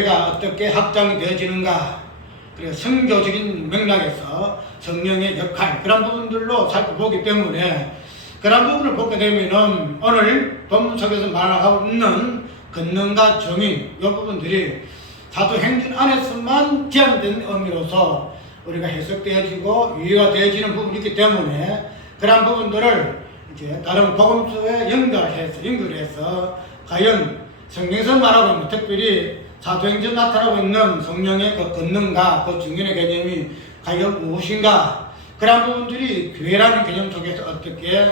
가 어떻게 확장되어지는가, 그래서 성교적인 맥락에서 성령의 역할, 그런 부분들로 살펴보기 때문에 그런 부분을 보게 되면은 오늘 본문 속에서 말하고 있는 권능과 정의, 이 부분들이 사도행전 안에서만 제한된 의미로서 우리가 해석되어지고 이해가 되어지는 부분이 있기 때문에 그런 부분들을 이제 다른 복음서에 연결해서 과연 성경에서 말하고 있는, 특별히 사도행전 나타나고 있는 성령의 그 권능과 그 증인의 개념이 과연 무엇인가, 그런 부분들이 교회라는 개념 속에서 어떻게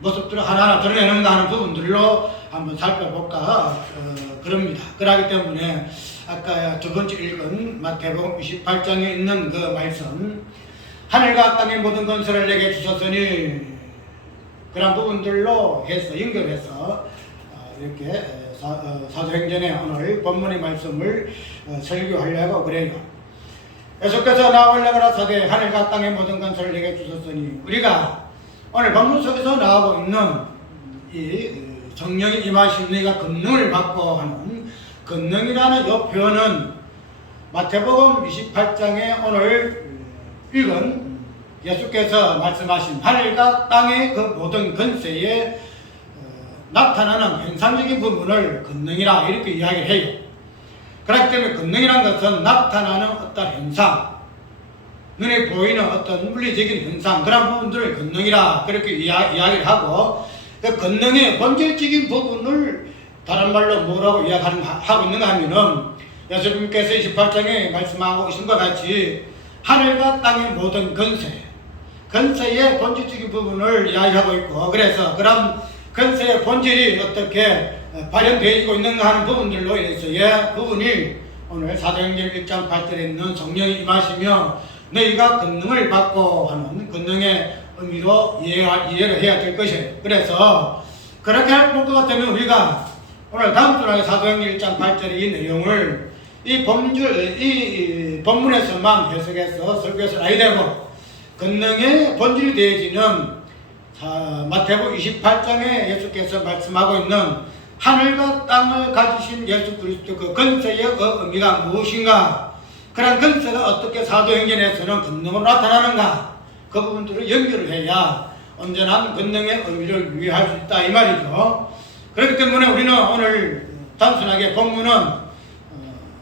모습들을 하나하나 드러내는가 하는 부분들로 한번 살펴볼까 그럽니다. 그러기 때문에 아까 두 번째 읽은 마태복음 28장에 있는 그 말씀, 하늘과 땅의 모든 건설을 내게 주셨으니, 그런 부분들로 해서 연결해서 이렇게 사도행전의 오늘 본문의 말씀을 설교하려고 그래요. 계속해서 나 올라가라 사대 하늘과 땅의 모든 건설을 내게 주셨으니, 우리가 오늘 본문 속에서 나오고 있는 이 성령이 임하신 너희가 권능을 받고 하는 권능이라는 이 표현은 마태복음 28장에 오늘 읽은 예수께서 말씀하신 하늘과 땅의 그 모든 권세에 나타나는 현상적인 부분을 권능이라 이렇게 이야기를 해요. 그렇기 때문에 권능이란 것은 나타나는 어떤 현상, 눈에 보이는 어떤 물리적인 현상, 그런 부분들을 권능이라 그렇게 이야기를 하고, 그 권능의 본질적인 부분을 다른 말로 뭐라고 하고 있는가 하면은 예수님께서 28장에 말씀하고 계신 것 같이 하늘과 땅의 모든 권세의 본질적인 부분을 이야기하고 있고, 그래서 그런 권세의 본질이 어떻게 발현되어지고 있는가 하는 부분들로 인해서의 부분이 오늘 사도행전 1장 8절에 있는 성령이 임하시며 너희가 권능을 받고 하는 권능의 의미로 이해를 해야 될 것이에요. 그래서 그렇게 할 것 같으면 우리가 오늘 다음 주에 사도행전 1장 8절의 이 내용을 이 본문에서만 해석해서 설교해서는 아니 되고, 권능의 본질이 되어지는 마태복음 28장에 예수께서 말씀하고 있는 하늘과 땅을 가지신 예수 그리스도 그 권세의 의미가 무엇인가, 그런 권세가 어떻게 사도행전에서는 권능으로 나타나는가, 그 부분들을 연결을 해야 온전한 권능의 의미를 유의할 수 있다 이 말이죠. 그렇기 때문에 우리는 오늘 단순하게 본문은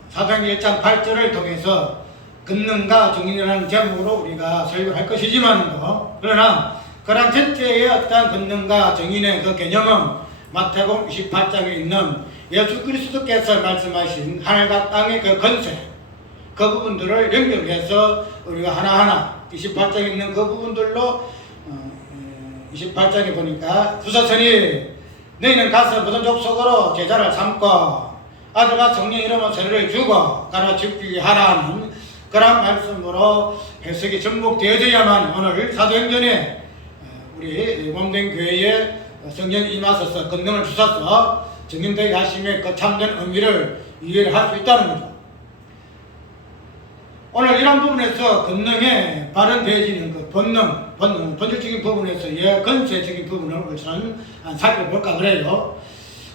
사도행전 1장 8절을 통해서 권능과 정인이라는 제목으로 우리가 설교할 것이지만도, 그러나 그런 전체의 어떤 권능과 정인의 그 개념은 마태복음 28장에 있는 예수 그리스도께서 말씀하신 하늘과 땅의 그 권세, 그 부분들을 연결해서 우리가 하나하나 28장에 있는 그 부분들로 28장에 보니까 주셨으니 너희는 가서 모든 족속으로 제자를 삼고 아들과 성령 이름으로 세례를 주고 가르치게 하라는 그런 말씀으로 해석이 접목되어져야만 오늘 사도행전에 우리 몸된 교회에 성령이 임하셔서 권능을 주셔서 증인되게 하심의 그 참된 의미를 이해를 할 수 있다는 거죠. 오늘 이런 부분에서 권능에 발현되어지는 그 본질적인 부분에서의 권세적인 부분을 우리는 살펴볼까 그래요.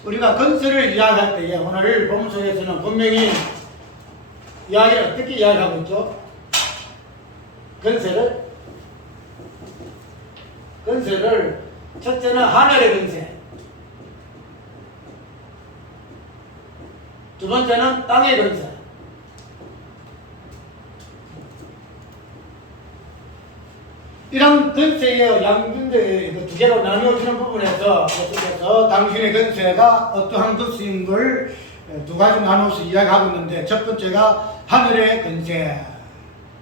우리가 권세를 이야기할 때에 오늘 본문 속에서는 분명히 이야기를 어떻게 이야기하고 있죠? 권세를 첫째는 하늘의 권세, 두 번째는 땅의 권세, 이런 권세의 양분의 두 개로 나뉘어지는 부분에서 당신의 권세가 어떠한 것인 걸 두 가지 나눠서 이야기하고 있는데, 첫 번째가 하늘의 권세,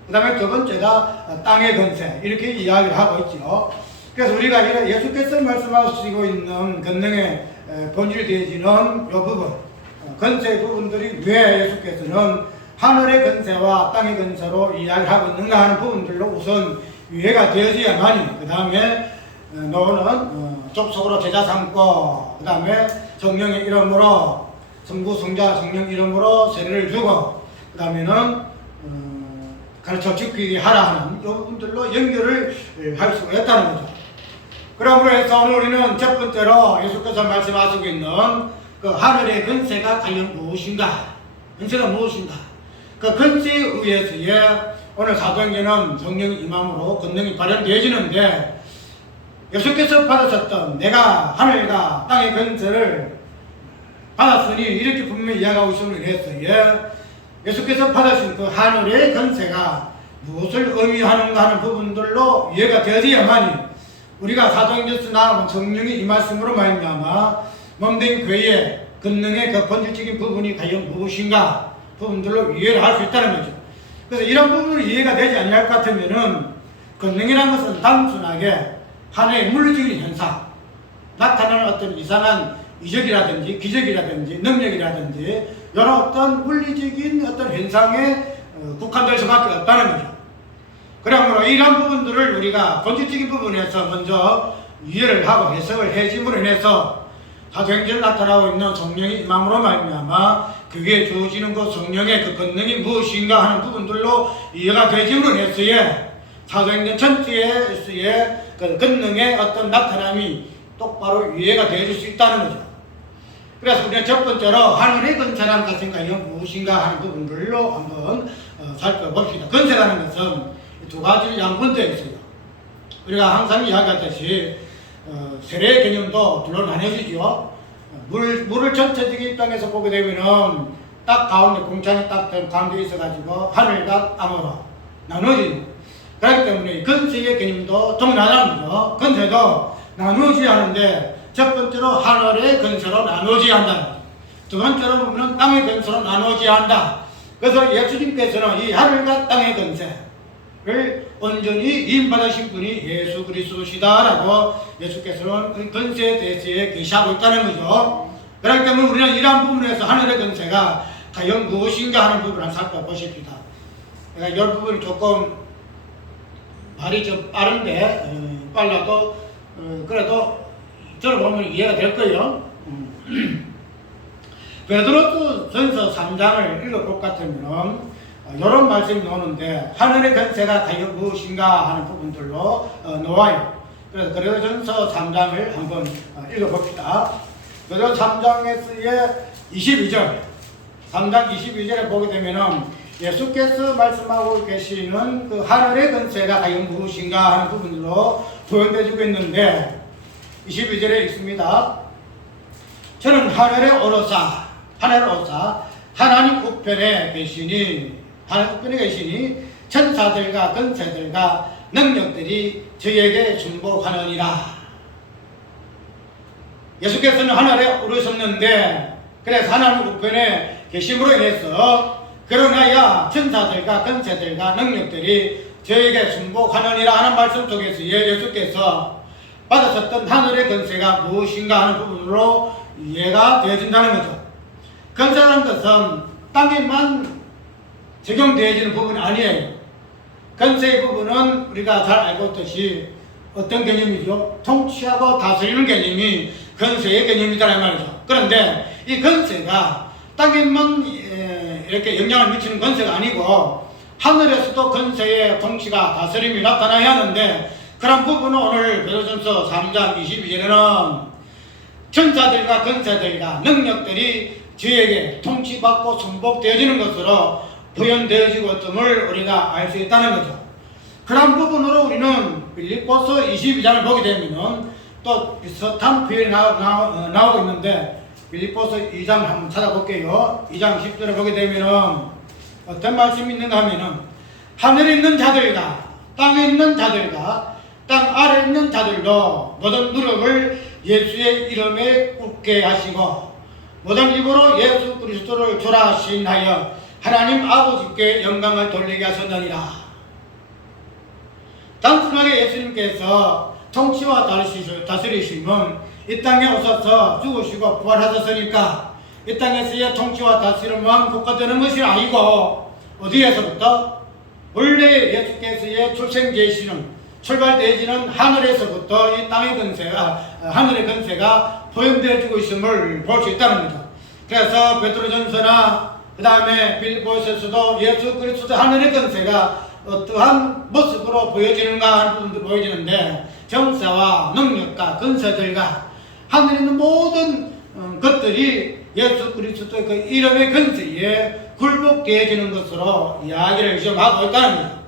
그 다음에 두 번째가 땅의 권세, 이렇게 이야기를 하고 있죠. 그래서 우리가 예수께서 말씀하시고 있는 권능의 본질이 되어지는 이 부분, 권세의 부분들이 왜 예수께서는 하늘의 권세와 땅의 권세로 이야기하고 있는가 하는 부분들로 우선 이해가 되어져야만이, 그 다음에 너는 족속으로 제자 삼고, 그 다음에 성령의 이름으로 성부 성자 성령 이름으로 세례를 주고, 그 다음에는 가르쳐 지키게 하라 하는 이 부분들로 연결을 할 수가 있다는 거죠. 그러므로 해서 오늘 우리는 첫 번째로 예수께서 말씀하시고 있는 그 하늘의 권세가 과연 무엇인가, 건세가 무엇인가? 그 건세에 의해서의 오늘 사도행전은 성령의 임함으로 권능이 발현되어지는데, 예수께서 받으셨던 내가 하늘과 땅의 건세를 받았으니 이렇게 분명히 이야기하고 있음으로 인해서 예수께서 받으신 그 하늘의 건세가 무엇을 의미하는가 하는 부분들로 이해가 되어야만이 우리가 사도행전에서 나오는 성령의 임하심으로 말미암아 몸된 교회의 권능의 그 본질적인 부분이 과연 무엇인가 부분들로 이해를 할 수 있다는 거죠. 그래서 이런 부분으로 이해가 되지 않을 것 같으면은 권능이라는 것은 단순하게 하나의 물리적인 현상, 나타나는 어떤 이상한 이적이라든지 기적이라든지 능력이라든지 이런 어떤 물리적인 어떤 현상에 국한될 수밖에 없다는 거죠. 그러므로 이런 부분들을 우리가 본질적인 부분에서 먼저 이해를 하고 해석을 해줌으로 인해서 사도행전에 나타나고 있는 성령의 임함으로 말미암아 그게 주어지는 그 성령의 그 권능이 무엇인가 하는 부분들로 이해가 되줌으로 인해서의 사도행전 전체에서의 그 권능의 어떤 나타남이 똑바로 이해가 되어질 수 있다는 거죠. 그래서 우리가 첫 번째로 하늘의 건세라는 것은 과연 무엇인가 하는 부분들로 한번 살펴봅시다. 건세라는 것은 두 가지 양분되어 있어요. 우리가 항상 이야기하듯이 세례의 개념도 둘로 나뉘어지죠. 물을 전체적인 입장에서 보게 되면은 딱 가운데 공창이 딱 가운데 있어가지고 하늘과 땅으로 나누어지는. 그렇기 때문에 건세의 개념도 동일하다는 거죠. 건세도 나누어지 하는데 첫 번째로 하늘의 건세로 나누어지 한다. 두 번째로 보면 땅의 건세로 나누어지 한다. 그래서 예수님께서는 이 하늘과 땅의 건세를 온전히 임받으신 분이 예수 그리스도시다라고 예수께서는 그 건세에 대해서 계시하고 있다는 거죠. 그렇기 때문에 우리는 이러한 부분에서 하늘의 건세가 과연 무엇인가 하는 부분을 살펴보십시다. 그러니까 이 부분이 조금 말이 좀 빠른데 빨라도 그래도 들어보면 이해가 될 거예요. 베드로전서 3장을 읽어볼 것 같으면 이런 말씀이 나오는데 하늘의 건세가 과연 무엇인가 하는 부분들로 나와요. 그래서 베드로전서 3장을 한번 읽어봅시다. 베드로 3장에서의 22절 3장 22절에 보게 되면은 예수께서 말씀하고 계시는 그 하늘의 건세가 과연 무엇인가 하는 부분으로 표현되어지고 있는데 22절에 있습니다. 저는 하늘에 오르사 하나님 우편에 계시니 천사들과 권세들과 능력들이 저에게 순복하느니라. 예수께서는 하늘에 오르셨는데 그래서 하나님 우편에 계심으로 인해서 그러나야 천사들과 권세들과 능력들이 저에게 순복하느니라 하는 말씀 속에서 예수께서 받으셨던 하늘의 권세가 무엇인가 하는 부분으로 이해가 되어진다는 거죠. 권세라는 것은 땅에만 적용되어지는 부분이 아니에요. 권세의 부분은 우리가 잘 알고 있듯이 어떤 개념이죠? 통치하고 다스리는 개념이 권세의 개념이다라는 말이죠. 그런데 이 권세가 땅에만 이렇게 영향을 미치는 권세가 아니고 하늘에서도 권세의 통치가 다스림이 나타나야 하는데 그런 부분은 오늘 베드로전서 3장 22절에는 천사들과 권세들과 능력들이 저에게 통치받고 순복되어지는 것으로 표현되어지고 있음을 우리가 알 수 있다는 거죠. 그런 부분으로 우리는 빌립보서 22장을 보게 되면 또 비슷한 표현이 나오고 있는데 빌립보서 2장을 한번 찾아볼게요. 2장 10절에 보게 되면 어떤 말씀이 있는가 하면은 하늘에 있는 자들과 땅에 있는 자들과 땅 아래에 있는 자들도 모든 무릎을 예수의 이름에 꿇게 하시고 모든 입으로 예수 그리스도를 주라 시인하여 하나님 아버지께 영광을 돌리게 하셨느니라. 단순하게 예수님께서 통치와 다스리심은 이 땅에 오셔서 죽으시고 부활하셨으니까 이 땅에서의 통치와 다스림만 국가되는 것이 아니고 어디에서부터? 원래 예수께서의 출생되시는 출발되어지는 하늘에서부터 이 땅의 건세가 하늘의 건세가 포용되어지고 있음을 볼 수 있다는 거죠. 그래서 베드로전서나 그 다음에 빌립보서에서도 예수 그리스도 하늘의 건세가 어떠한 모습으로 보여지는가 하는 부분도 보여지는데 정사와 능력과 건세들과 하늘에 있는 모든 것들이 예수 그리스도의 그 이름의 근세에 굴복되어지는 것으로 이야기를 좀 하고 있다는 거죠.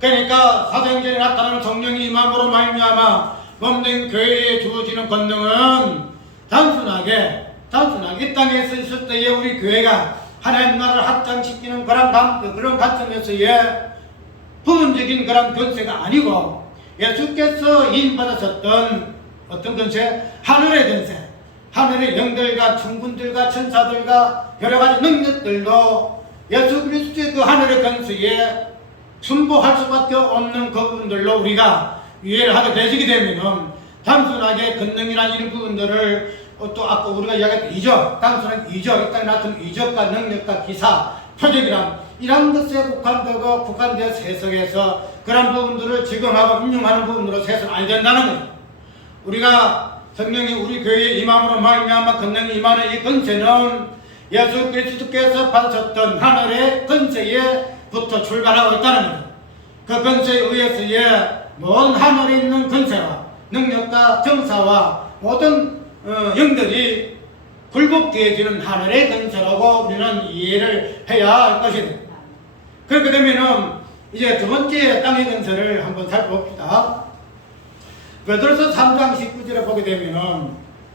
그러니까 사도행전에 나타나는 성령이 임함으로 말미암아 몸된 교회에 주어지는 권능은 단순하게 이 땅에서 있을 때에 우리 교회가 하나님 나라를 확장시키는 그런 관점에서의 부분적인 그런 권세가 아니고 예수께서 임받으셨던 어떤 권세? 하늘의 권세, 하늘의 영들과 충군들과 천사들과 여러 가지 능력들도 예수 그리스도의 그 하늘의 권세에 순복할 수밖에 없는 그 부분들로 우리가 이해를 하게 되시게 되면은 단순하게 권능이라는 이런 부분들을 또 아까 우리가 이야기했던 이적, 단순한 이적, 이 땅에 나타난 이적과 능력과 기사, 표적이란 이런 것에 국한되어 해석해서 그런 부분들을 적용하고 인용하는 부분으로 해서는 안 된다는 거죠. 우리가 성령이 우리 교회에 임함으로 말미암아 권능이 임하는 이 권세는 예수 그리스도께서 받으셨던 하늘의 권세에부터 출발하고 있다는 거죠. 그 권세에 의해서의 모든 하늘에 있는 권세와 능력과 정사와 모든 영들이 굴복되어지는 하늘의 권세라고 우리는 이해를 해야 할 것이다. 그렇게 되면은 이제 두 번째 땅의 권세를 한번 살펴봅시다. 베드로서 3장 19절에 보게 되면은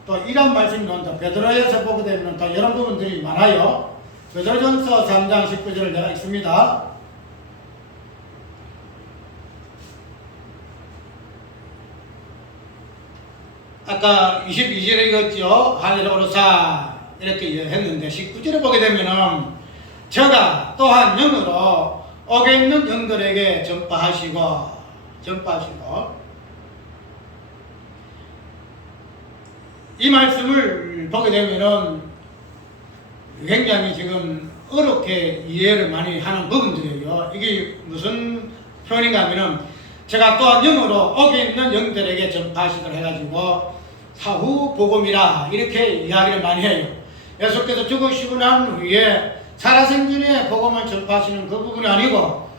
또 이런 말씀이 나온다. 베드로에서 보게 되면 또 이런 부분들이 많아요. 베드로전서 3장 19절을 내가 읽습니다. 아까 22절에 읽었죠. 하늘에 오르사 이렇게 했는데 19절에 보게 되면은 저가 또한 영으로 옥에 있는 영들에게 전파하시고 이 말씀을 보게 되면은 굉장히 지금 어렵게 이해를 많이 하는 부분들이에요. 이게 무슨 표현인가 하면은 제가 또한 영으로 옥에 있는 영들에게 전파하시도록 해가지고 사후 복음이라 이렇게 이야기를 많이 해요. 예수께서 죽으시고 난 후에 살아생전에 복음을 전파하시는 그 부분이 아니고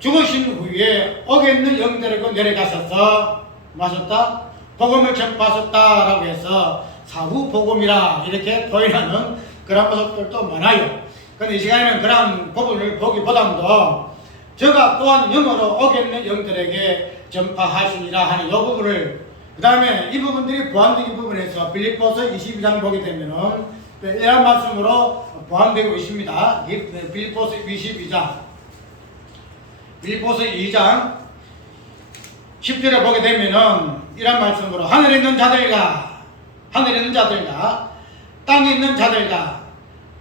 죽으신 후에 옥에 있는 영들에게 내려가셔서 마셨다 복음을 전파하셨다라고 해서 사후 복음이라 이렇게 표현하는 그런 모습들도 많아요. 그런데 이 시간에는 그런 부분을 보기보다도 저가 또한 영어로 옥에 있는 영들에게 전파하시니라 하는 이 부분을 그 다음에 이 부분들이 보완적인 부분에서 빌립보서 22장 보게 되면은 이런 말씀으로 보완되고 있습니다. 빌립보서 2장 10절에 보게 되면은 이런 말씀으로 하늘에 있는 자들과 땅에 있는 자들과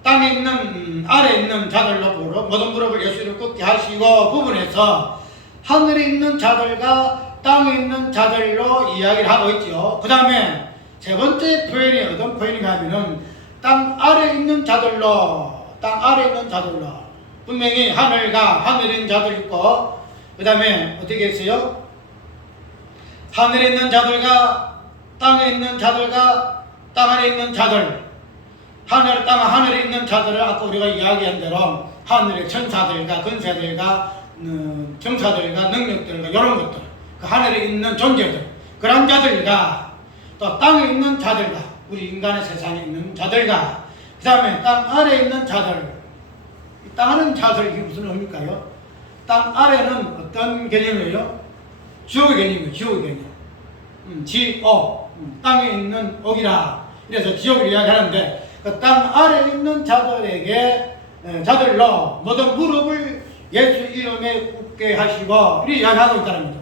땅에 있는 아래에 있는 자들로 모든 무릎을 예수를 꿇게 하시고 부분에서 하늘에 있는 자들과 땅에 있는 자들로 이야기를 하고 있죠. 그 다음에 세 번째 표현이 어떤 표현인가 하면은 땅 아래에 있는 자들로 분명히 하늘에 있는 자들 있고 그 다음에 어떻게 했어요? 하늘에 있는 자들과 땅에 있는 자들과 땅 아래에 있는 자들 하늘에 있는 자들을 아까 우리가 이야기한 대로 하늘의 천사들과 권세들과 정사들과 능력들과 이런 것들 그 하늘에 있는 존재들 그런 자들과 또 땅에 있는 자들과 우리 인간의 세상에 있는 자들과 그 다음에 땅 아래에 있는 자들 땅 아래에 있는 자들 이게 무슨 의미일까요? 땅 아래는 어떤 개념이에요? 지옥의 개념이에요. 지옥의 개념 지옥 땅에 있는 옥이라 이래서 지옥을 이야기하는데 그 땅 아래에 있는 자들로 모든 무릎을 예수 이름에 꿇게 하시고 이렇게 이야기하고 있다는 거죠.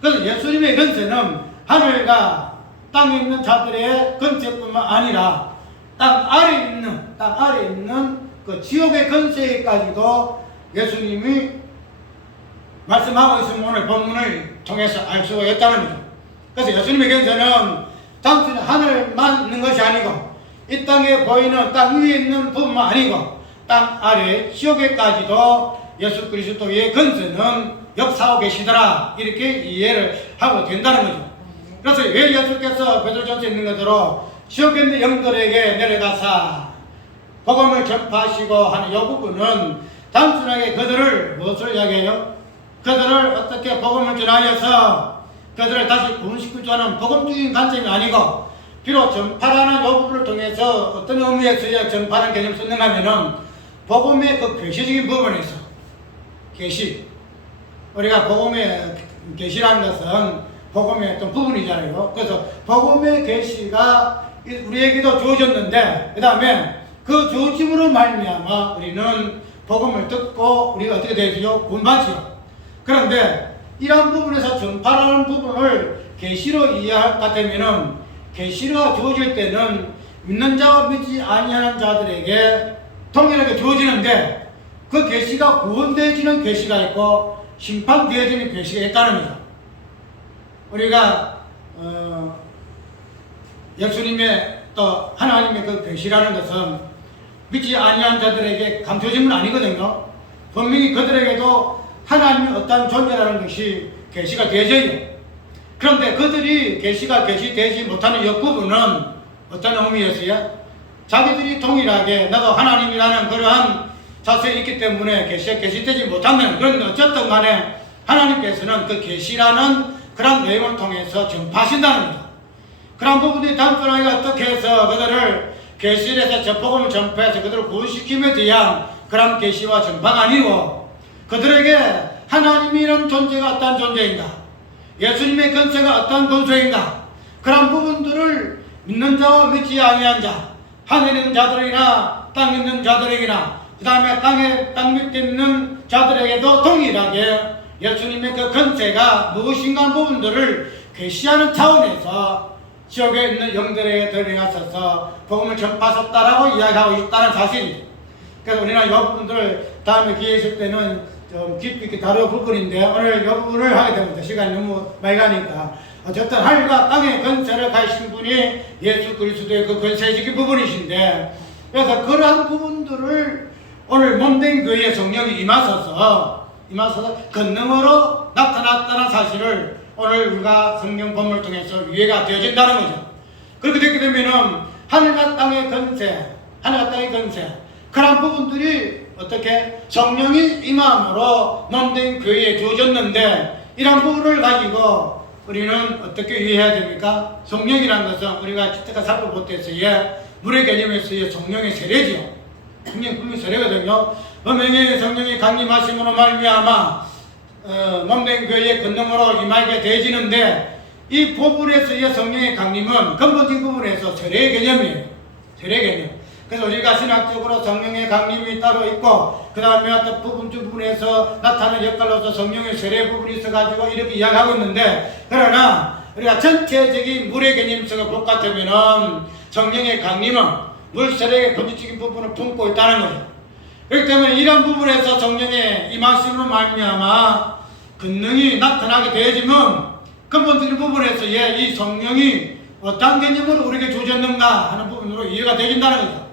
그래서 예수님의 권세는 하늘과 땅에 있는 자들의 권세뿐만 아니라 땅 아래에 있는 그 지옥의 권세까지도 예수님이 말씀하고 있으면 오늘 본문을 통해서 알 수가 있다는 거죠. 그래서 예수님의 권세는 단순히 하늘만 있는 것이 아니고 이 땅에 보이는 땅 위에 있는 뿐만 아니고 땅 아래 지옥에까지도 예수 그리스도의 권세는 역사하고 계시더라 이렇게 이해를 하고 된다는 거죠. 그래서 왜 예수께서 베드로전서에 있는 것대로 지옥에 있는 영들에게 내려가사 복음을 전파하시고 하는 이 부분은 단순하게 그들을 무엇을 이야기해요? 그들을 어떻게 복음을 전하여서 그들을 다시 구원시키자는 복음적인 관점이 아니고 비록 전파라는 요 부분을 통해서 어떤 의미에서의 전파라는 개념을 썼는가 하면은 복음의 그 계시적인 부분에서 계시, 우리가 복음의 계시라는 것은 복음의 어떤 부분이잖아요. 그래서 복음의 계시가 우리에게도 주어졌는데 그 다음에 그 주어짐으로 말미암아 우리는 복음을 듣고 우리가 어떻게 되지요? 구원받지요. 그런데 이러한 부분에서 전파라는 부분을 계시로 이해할 것 같으면은 계시가 주어질 때는 믿는 자와 믿지 아니하는 자들에게 동일하게 주어지는데 그 계시가 구원되어지는 계시가 있고 심판되어지는 계시가 있다는 거죠. 우리가 예수님의 또 하나님의 그 계시라는 것은 믿지 아니하는 자들에게 감춰짐은 아니거든요. 분명히 그들에게도 하나님의 어떤 존재라는 것이 계시가 되어져요. 그런데 그들이 계시가 계시되지 못하는 옆부분은 어떤 의미였어요? 자기들이 동일하게 나도 하나님이라는 그러한 자세에 있기 때문에 계시가 계시되지 못한다는, 그런데 어쨌든 간에 하나님께서는 그 계시라는 그런 내용을 통해서 전파하신다는 거죠. 그런 부분들이 단순하게 어떻게 해서 그들을 계시에서 전복음을 전파해서 그들을 구원시킴에 대한 그런 계시와 전파가 아니고 그들에게 하나님이라는 존재가 어떤 존재인가, 예수님의 권세가 어떤 권세인가, 그런 부분들을 믿는 자와 믿지 아니한 자, 하늘에 있는 자들이나 땅에 있는 자들에게나 그 다음에 땅 밑에 있는 자들에게도 동일하게 예수님의 그 권세가 무엇인가 하는 부분들을 계시하는 차원에서 지역에 있는 영들에게 들어가셔서 복음을 전파하셨다라고 이야기하고 있다는 사실이죠. 그래서 우리는 이 부분들을 다음에 기회 있을 때는 좀 깊이 있게 다룰 부분인데 오늘 이 부분을 하게 됩니다. 시간이 너무 많이 가니까. 어쨌든 하늘과 땅의 권세를 가지신 분이 예수 그리스도의 그 권세적인 부분이신데, 그래서 그러한 부분들을 오늘 몸된 교회에 성령이 임하셔서 권능으로 나타났다는 사실을 오늘 우리가 성경 본문을 통해서 이해가 되어진다는 거죠. 그렇게 되게 되면은 하늘과 땅의 권세, 그런 부분들이 어떻게 성령이 임함으로 몸된 교회에 주어졌는데, 이런 부분을 가지고 우리는 어떻게 이해해야 됩니까? 성령이라는 것은 우리가 기특한 살펴볼 때에서의 물의 개념에서의 성령의 세례지요. 분명히 세례거든요. 분명히 성령이 강림하심으로 말미암아 몸된 교회의 권능으로 임하게 되어지는데, 이 부분에서의 성령의 강림은 근본적인 부분에서 세례의 개념이에요. 세례 개념. 그래서 우리가 신학적으로 성령의 강림이 따로 있고 그 다음에 어떤 부분에서 나타나는 역할로서 성령의 세례 부분이 있어가지고 이렇게 이야기하고 있는데, 그러나 우리가 전체적인 물의 개념 속에 볼 것 같으면은 성령의 강림은 물 세례의 본질적인 부분을 품고 있다는 거죠. 그렇기 때문에 이런 부분에서 성령의 임하심으로 말미암아 권능이 나타나게 되어지면 근본적인 부분에서의 이 성령이 어떤 개념으로 우리에게 주어졌는가 하는 부분으로 이해가 되어진다는 거죠.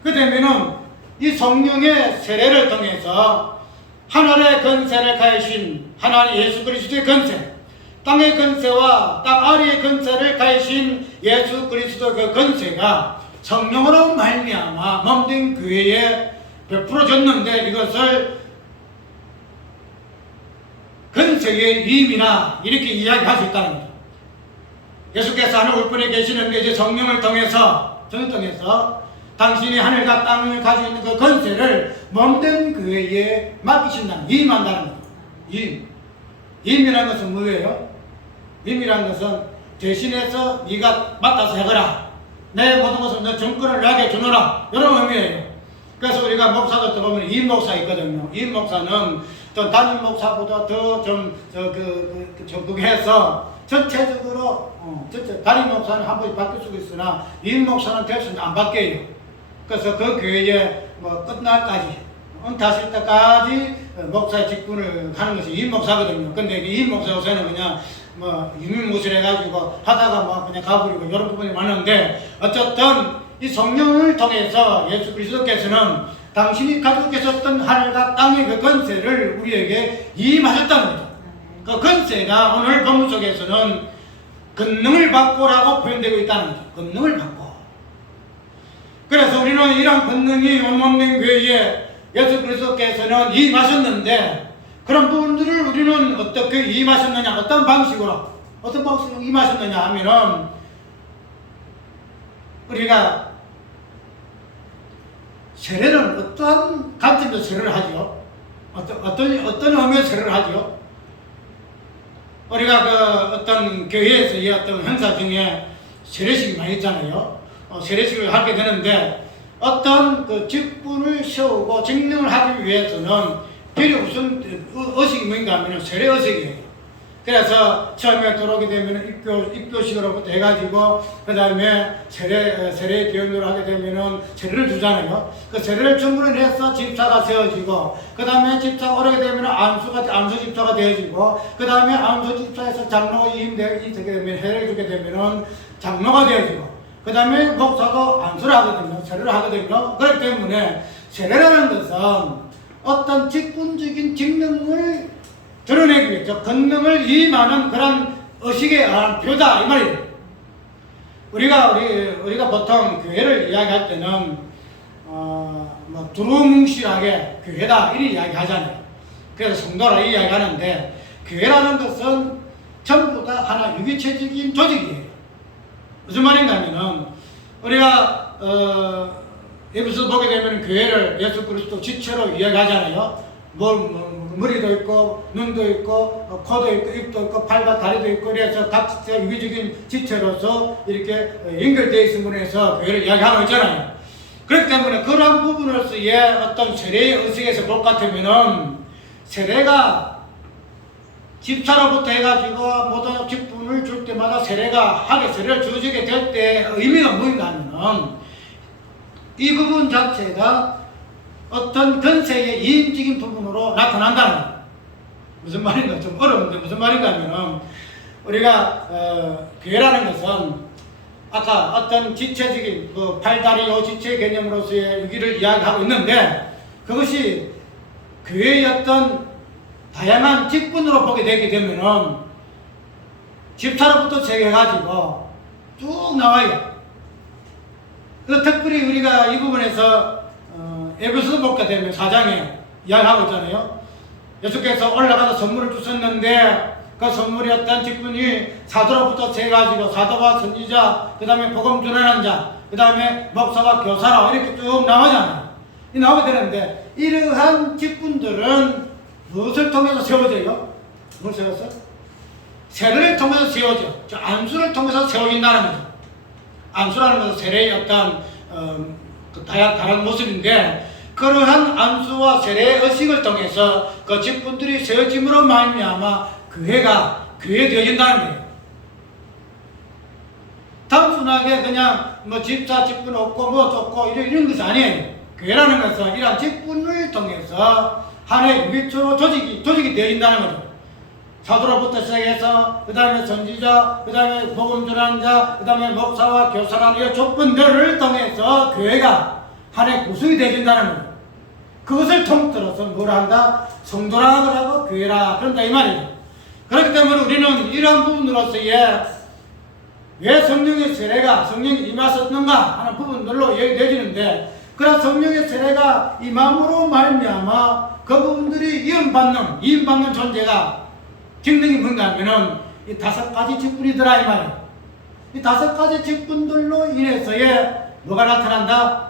그 되면은 이 성령의 세례를 통해서 하늘의 권세를 가지신 하나님 예수 그리스도의 권세, 땅의 권세와 땅 아래의 권세를 가지신 예수 그리스도의 그 권세가 성령으로 말미암아 몸된 교회에 베풀어졌는데, 이것을 권세의 임이나 이렇게 이야기할 수 있다는 거죠. 예수께서 하늘 울분에 계시는데 이제 성령을 통해서 당신이 하늘과 땅을 가지고 있는 그 권세를 몸된 교회에 맡기신다는, 임한다는 거죠. 임이라는 것은 뭐예요? 임이라는 것은 대신해서 네가 맡아서 해거라, 내 모든 것을 너 정권을 나에게 주노라, 이런 의미예요. 그래서 우리가 목사들도 보면 임목사 있거든요. 임목사는 또 담임 목사보다 더 그게 해서 전체적으로 담임 목사는 한 번씩 바뀔 수도 있으나 임목사는 대수는 안 바뀌어요. 그래서 그 교회에 끝날까지 은퇴하실 때까지 목사의 직분을 하는 것이 임목사거든요. 근데 이 임목사 요새는 그냥 유명무실 해가지고 하다가 그냥 가버리고 이런 부분이 많은데, 어쨌든 이 성령을 통해서 예수 그리스도께서는 당신이 가지고 계셨던 하늘과 땅의 그 권세를 우리에게 임하셨다는 거죠. 그 권세가 오늘 본문 속에서는 권능을 받고라고 표현되고 있다는 거죠. 권능을 받고. 그래서 우리는 이런 권능이 온몸된 교회에 예수 그리스도께서는 임하셨는데, 그런 부분들을 우리는 어떻게 임하셨느냐, 어떤 방식으로 임하셨느냐 하면은 우리가 세례는 어떠한 관점에서 세례를 하죠? 어떤 의미에서 세례를 하죠? 우리가 그 어떤 교회에서의 어떤 행사 중에 세례식이 많이 있잖아요. 세례식을 하게 되는데 어떤 그 직분을 세우고 직능을 하기 위해서는 필요 우선 의식이 뭔가 하면 세례 의식이에요. 그래서 처음에 들어오게 되면 입교식으로부터 해가지고 그 다음에 세례 교육을 하게 되면은 세례를 주잖아요. 그 세례를 충분히 해서 집사가 세워지고 그 다음에 집사가 오르게 되면 안수 집사가 되어지고 그 다음에 안수 집사에서 장로가 되게 되면 세례를 주게 되면은 장로가 되어지고 그 다음에 목사도 안수를 하거든요. 세례를 하거든요. 그렇기 때문에 세례라는 것은 어떤 직분적인 직능을 드러내기 위해서 권능을 임하는 그런 의식의 표다 이 말이에요. 우리가 보통 교회를 이야기할 때는 뭐 두루뭉실하게 교회다 이렇게 이야기하잖아요. 그래서 성도라 이야기하는데 교회라는 것은 전부 다 하나 유기체적인 조직이에요. 무슨 말인가 하면은 우리가 여기서 보게 되면 교회를 예수 그리스도 지체로 이야기하잖아요. 머리도 있고 눈도 있고 코도 있고 입도 있고 팔과 다리도 있고 그래서 각자 유기적인 지체로서 이렇게 연결되어 있음으로 해서 교회를 이야기하고 있잖아요. 그렇기 때문에 그러한 부분으로서의 어떤 세례의 의식에서 볼 것 같으면은 세례가 집사로부터 해가지고 모든 직분을 줄 때마다 세례를 주어지게 될 때 의미가 뭔가 하면은 이 부분 자체가 어떤 근세의 이인적인 부분으로 나타난다는 거예요. 무슨 말인가 좀 어려운데 무슨 말인가 하면은 우리가 교회라는 것은 아까 어떤 지체적인 팔다리 지체 개념으로서의 유기를 이야기하고 있는데 그것이 교회의 어떤 다양한 직분으로 보게 되게 되면은 집사로부터 시작해가지고 쭉 나와요. 특별히 우리가 이 부분에서 에베소서 보게 되면 4장에 이야기하고 있잖아요. 예수께서 올라가서 선물을 주셨는데 그 선물이 어떤 직분이 사도로부터 시작해가지고 사도와 선지자, 그 다음에 복음 전하는 자, 그 다음에 목사와 교사라 이렇게 쭉 나오잖아요. 이 나오게 되는데 이러한 직분들은 무엇을 통해서 세워져요? 무엇을 세웠어? 세례를 통해서 세워져. 안수를 통해서 세워진다는 거죠. 안수라는 것은 세례의 어떤 다른 모습인데 그러한 안수와 세례의 의식을 통해서 그 직분들이 세워짐으로 말미암아 교회가 되어진다는 거예요. 단순하게 그냥 집사 직분 없고 좋고 이런 것이 아니에요. 교회라는 것은 이러한 직분을 통해서 하나의 유기체로 조직이 되어진다는 거죠. 사도로부터 시작해서 그 다음에 선지자, 그 다음에 복음 전하는 자, 그 다음에 목사와 교사라는 이 조건들을 통해서 교회가 하나의 구성이 되어진다는 거예요. 그것을 통틀어서 뭘 한다? 성도라 그러고 교회라 그런다 이 말이에요. 그렇기 때문에 우리는 이러한 부분으로서의 왜 성령의 세례가 성령이 임하셨는가 하는 부분들로 얘기되어지는데 그런 성령의 세례가 임함으로 말미암아 그 부분들이 이음받는 존재가 직능이 뭔가 하면은 이 5가지 직분이더라 이 말이에요. 이 5가지 직분들로 인해서의 뭐가 나타난다?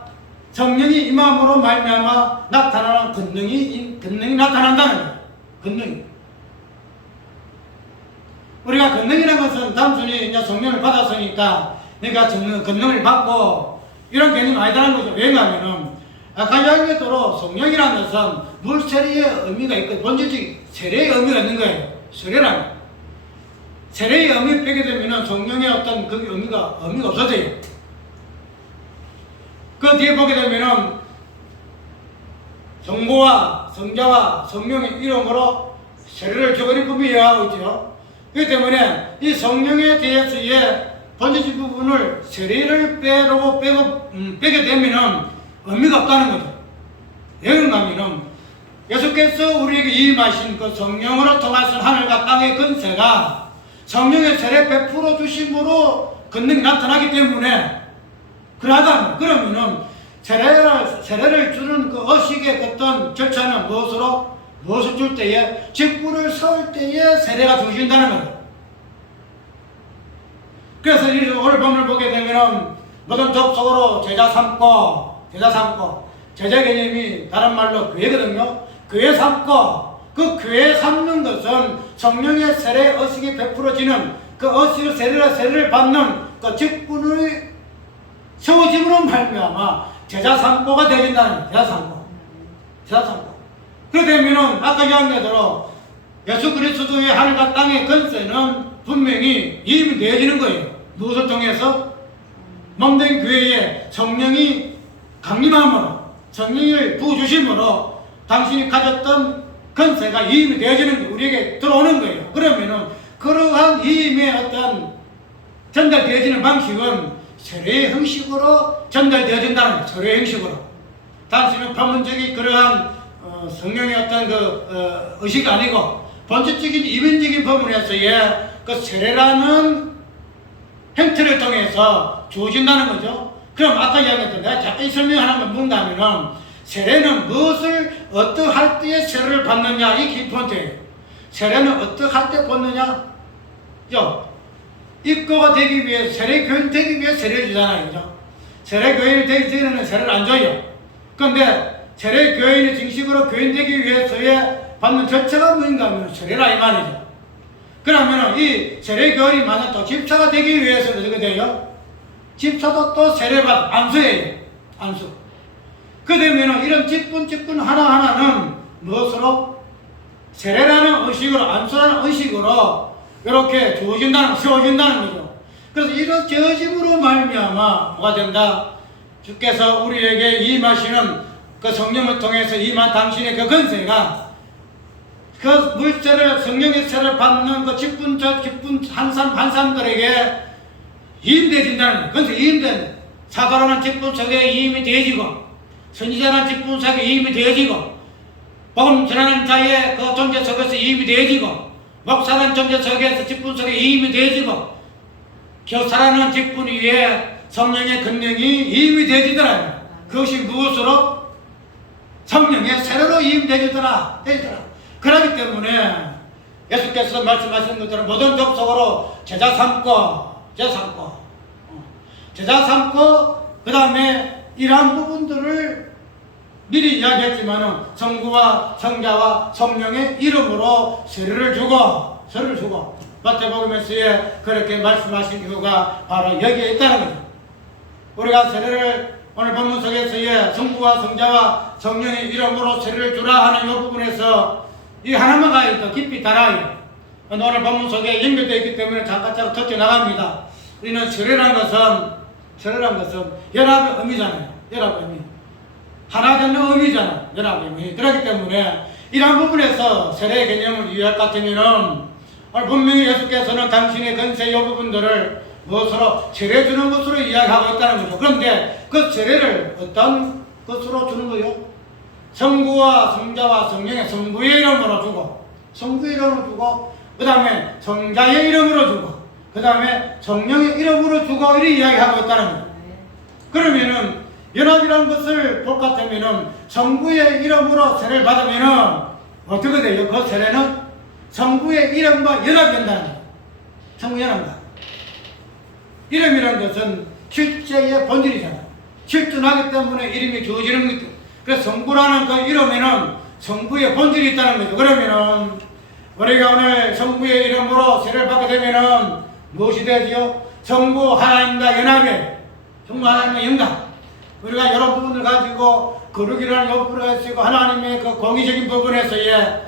성령이 임함으로 말미암아 나타나는 권능이 나타난다는 거예요. 권능이. 우리가 권능이라는 것은 단순히 이제 성령을 받았으니까 내가 권능을 받고 이런 개념이 아니라는 거죠. 왜냐하면은 아까 이야기했도록 성령이라는 것은 물세례의 의미가 있고 본질적인 세례의 의미가 있는 거예요. 세례의 의미를 빼게 되면 성령의 어떤 그 의미가 없어져요. 그 뒤에 보게 되면은 성부와 성자와 성령의 이름으로 세례를 주거니 분명히 이야기하고 있죠. 그렇기 때문에 이 성령에 대해서의 본질적 부분을 세례를 빼게 되면은 의미가 없다는 거죠. 왜 그런가 하면은 예수께서 우리에게 임하신 그 성령으로 통하신 하늘과 땅의 권세가 성령의 세례 베풀어 주심으로 권능이 나타나기 때문에 그러면은 세례를 주는 그 의식의 어떤 절차는 무엇을 줄 때에 직분을 세울 때에 세례가 주어진다는 거예요. 그래서 오늘 본문을 보게 되면 모든 접속으로 제자 삼고 제자 개념이 다른 말로 교회거든요. 교회 삼고 그 교회 삼는 것은 성령의 세례 의식이 베풀어지는 그 의식의 세례를 받는 그 직분의 세워짐으로 말미암아 제자 삼고가 되어진다는 거예요. 제자 삼고. 그렇게 되면은 아까 이야기한 대로 예수 그리스도의 하늘과 땅의 권세는 분명히 이미 되어지는 거예요. 무엇을 통해서? 몸된 교회에 성령이 강림함으로, 성령을 부어주심으로 당신이 가졌던 권세가 이임이 되어지는 게 우리에게 들어오는 거예요. 그러면은 그러한 이임의 어떤 전달되어지는 방식은 세례의 형식으로 전달되어진다는 거예요. 세례의 형식으로. 당신은 표면적인 그러한 성령의 어떤 의식이 아니고 본질적인 이면적인 부분에서의 그 세례라는 형태를 통해서 주어진다는 거죠. 그럼 아까 이야기했던 내가 잠깐 설명하는 건 뭔가 하면은 세례는 무엇을 어떠할 때에 세례를 받느냐 이 키포인트예요. 세례는 어떠할 때 받느냐? 입고가 되기 위해 세례 교인 되기 위해 세례를 주잖아요. 그죠? 세례 교인이 되기 전에는 세례를 안 줘요. 그런데 세례 교인이 정식으로 교인 되기 위해서의 받는 절차가 뭔가 하면 세례라 이 말이죠. 그러면 이 세례 교인이 만약 또 집사가 되기 위해서는 어떻게 돼요? 집사도 또 세례받 안수예요. 안수. 그 되면 이런 직분 하나하나는 무엇으로? 세례라는 의식으로, 안수라는 의식으로 이렇게 주어진다는, 세워진다는 거죠. 그래서 이런 저짐으로 말미암아 뭐가 된다? 주께서 우리에게 임하시는 그 성령을 통해서 임한 당신의 그 권세가 그 물세를, 성령의 세를 받는 그 직분 한 사람들에게 이임되어진다는 거예요. 그래서 이임된 사도라는 직분 속에 이임이 되어지고 선지자라는 직분 속에 이임이 되어지고 복음 전하는 자의 그 존재 속에서 이임이 되어지고 목사라는 존재 속에서 직분 속에 이임이 되어지고 교사라는 직분 위에 성령의 권능이 이임이 되어지더라. 그것이 무엇으로? 성령의 세례로 이임되어지더라. 그렇기 때문에 예수께서 말씀하시는 것처럼 모든 족속으로 제자 삼고 그 다음에 이러한 부분들을 미리 이야기했지만은 성부와 성자와 성령의 이름으로 세례를 주고 마태복음에서의 그렇게 말씀하신 이유가 바로 여기에 있다는 거죠. 우리가 세례를 오늘 본문 속에서의 성부와 성자와 성령의 이름으로 세례를 주라 하는 이 부분에서 이 하나만 가지고 깊이 달아요. 오늘 본문 속에 연결되어 있기 때문에 잠깐 터져 나갑니다. 우리는 세례라는 것은 연합의 의미잖아요. 연합의 의미. 하나 되는 의미잖아요. 연합의 의미. 그렇기 때문에 이러한 부분에서 세례의 개념을 이해할 것 같으면은 분명히 예수께서는 당신의 권세 이 부분들을 무엇으로 세례 주는 것으로 이야기하고 있다는 거죠. 그런데 그 세례를 어떤 것으로 주는 거예요? 성부와 성자와 성령의 성부의 이름으로 주고 그 다음에 성자의 이름으로 주고 그 다음에 성령의 이름으로 주고 이렇게 이야기하고 있다는 거예요. 그러면은 연합이라는 것을 볼 것 같으면은 성부의 이름으로 세례를 받으면은 어떻게 돼요? 그 세례는 성부의 이름과 연합이 된다는 거예요. 성부 연합과 이름이라는 것은 실제의 본질이잖아요. 실존하기 때문에 이름이 주어지는 거죠. 그래서 성부라는 그 이름에는 성부의 본질이 있다는 거죠. 그러면은 우리가 오늘 성부의 이름으로 세례를 받게 되면은 무엇이 되지요? 성부 하나님과 연합에 성부 하나님과 연합. 우리가 여러 부분을 가지고 거룩이라는 부분을 가지고 하나님의 그 공의적인 부분에서의